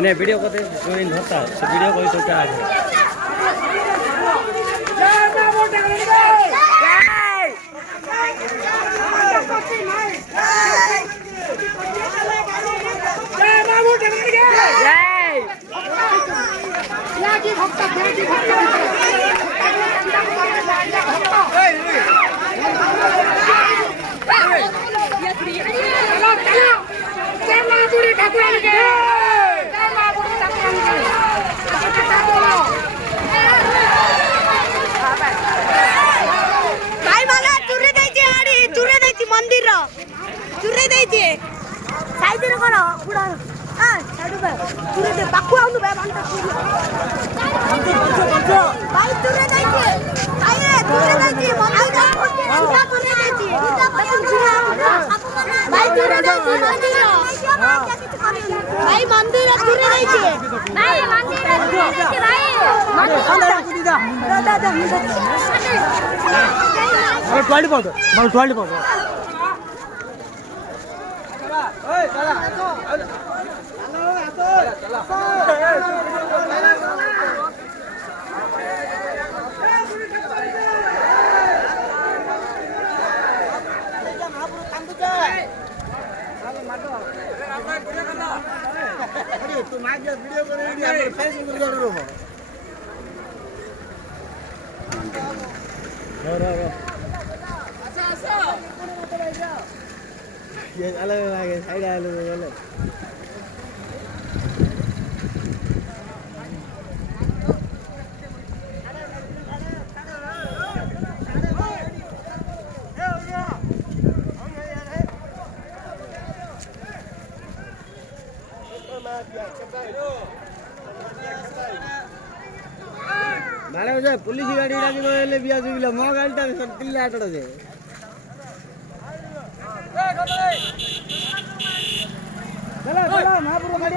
ने वीडियो को जोइन होता है वीडियो को तो क्या है साइड करो पूरा हां साइड पे तुरे दे बाकू आउनु बे मानता भाई तुरे दे भाई तुरे दे मंदिर पूजा तुरे दे भाई तुरे दे मंदिर भाई मंदिर तुरे दे भाई मंदिर तुरे दे भाई मंदिर कुदीदा दादा मैं टॉयलेट पहुंचो मैं टॉयलेट पहुंचो ओए चला चलो चला तू मार वीडियो कर वीडियो हमर फेसबुक पर जोड़ रहो रो अच्छा ये अलग आगे साइड अलग अलग मारे जो पुलिस गाड़ी लागी बोले बिया जुबिला मो गाड़ीटा सब किल्ला आटड़ जे चलो चलो महापुर गाड़ी